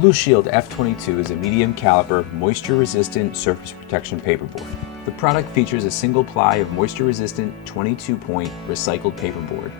Blue Shield F22 is a medium caliper, moisture-resistant surface protection paperboard. The product features a single ply of moisture-resistant 22-point recycled paperboard.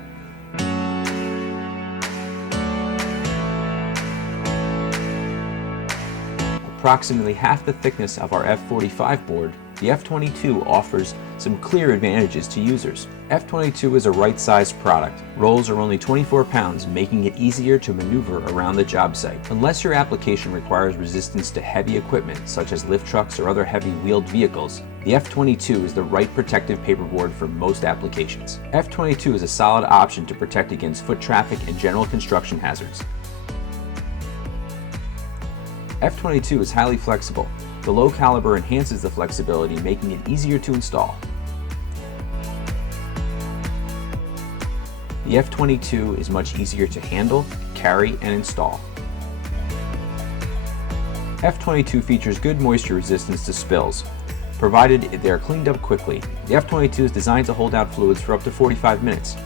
Approximately half the thickness of our F45 board, the F22 offers some clear advantages to users. F22 is a right-sized product. Rolls are only 24 pounds, making it easier to maneuver around the job site. Unless your application requires resistance to heavy equipment, such as lift trucks or other heavy wheeled vehicles, the F22 is the right protective paperboard for most applications. F22 is a solid option to protect against foot traffic and general construction hazards. F22 is highly flexible. The low caliber enhances the flexibility, making it easier to install. The F22 is much easier to handle, carry, and install. F22 features good moisture resistance to spills, provided they are cleaned up quickly. The F22 is designed to hold out fluids for up to 45 minutes.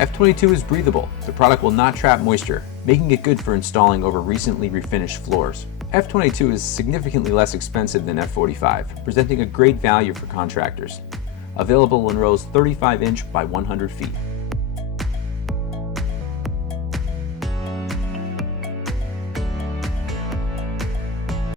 F22 is breathable. The product will not trap moisture, making it good for installing over recently refinished floors. F22 is significantly less expensive than F45, presenting a great value for contractors. Available in rows 35 inch by 100 feet.